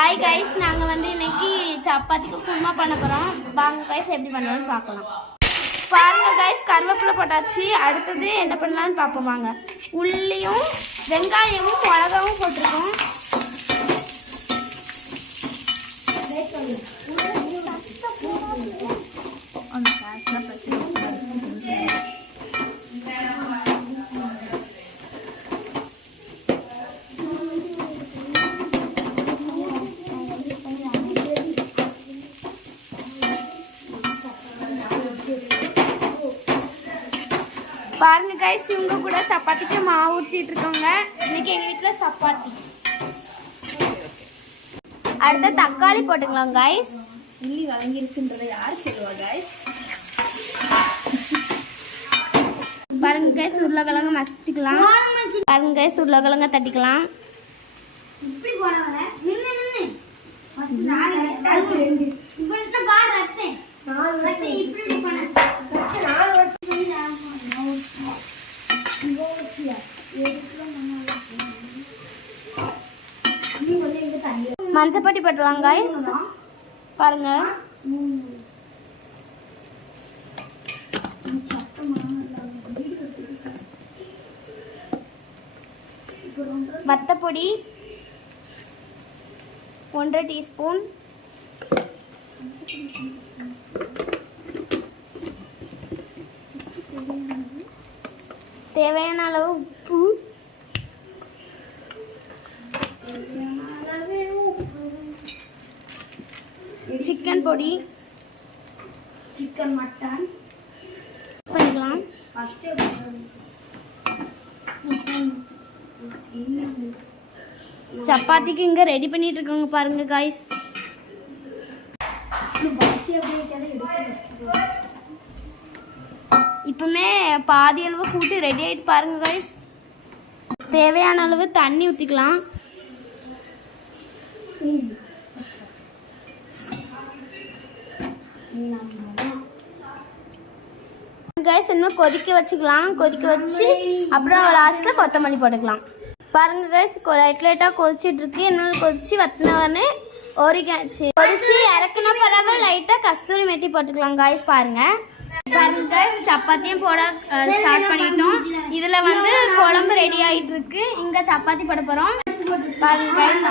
Hi guys, நாங்கள் வந்து இன்னைக்கு சப்பாத்திக்கு குருமா பண்ண போகிறோம். வாங்க கைஸ் எப்படி பண்ணலாம்னு பார்க்கலாம். பாருங்க கைஸ், கருவேப்பிலை போட்டாச்சு. அடுத்தது என்ன பண்ணலான்னு பார்ப்போம் வாங்க. உள்ளியும் வெங்காயமும் மிளகாவும் போட்டிருக்கோம். பாருங்க கைஸ், இவங்க கூட சப்பாத்திக்கு மாவு ஊற்றிட்டு இருக்கோங்க. இன்னைக்கு எங்கள் வீட்டில் சப்பாத்தி. அடுத்த தக்காளி போட்டுக்கலாம் கைஸ். உள்ளி வதங்கிருச்சுன்றதை யார் சொல்லுவா கைஸ்? பாருங்க கைஸ், உருளைக்கிழங்கு மசிச்சுக்கலாம். பாருங்க கைஸ், உருளைக்கிழங்க தட்டிக்கலாம். மஞ்சப்பட்டி போட்டுலாம் கைஸ். பாருங்க வத்தப்பொடி 1.5 டீஸ்பூன், தேவையான அளவு உப்பு, சிக்கன் பொடி, சிக்கன் மட்டன் பண்ணிக்கலாம். சப்பாத்திக்கு இங்கே ரெடி பண்ணிட்டு இருக்கோங்க. பாருங்க காய்ஸ், இப்பவுமே பாதி அளவு கூட்டி ரெடி ஆகிட்டு பாருங்க காய்ஸ். தேவையான அளவு தண்ணி ஊற்றிக்கலாம். கைஸ், இன்னும் கொதிக்க வச்சுக்கலாம். கொதிக்க வச்சு அப்புறம் லாஸ்ட்டில் கொத்தமல்லி போட்டுக்கலாம். பாருங்க கைஸ், லைட்டாக கொதிச்சுட்டு இருக்கு. இன்னும் கொதிச்சு வத்தினவனே ஒரிக்காச்சு. கொதிச்சு இறக்குன பிறகு லைட்டாக கஸ்தூரி மெட்டி போட்டுக்கலாம் கைஸ். பாருங்க கைஸ், சப்பாத்தியும் போட ஸ்டார்ட் பண்ணிட்டோம். இதில் வந்து குழம்பு ரெடி ஆகிட்டு இருக்கு. இங்கே சப்பாத்தி போட போகிறோம். பாருங்க கைஸ்,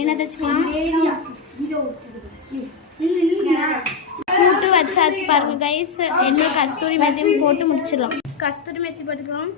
என்ன தச்சுக்கலாம். கூட்டு வச்சாச்சு. பாருங்க கைஸ், என்ன கஸ்தூரி மெத்தியும் போட்டு முடிச்சிடலாம். கஸ்தூரி மெத்தி போட்டுக்கலாம்.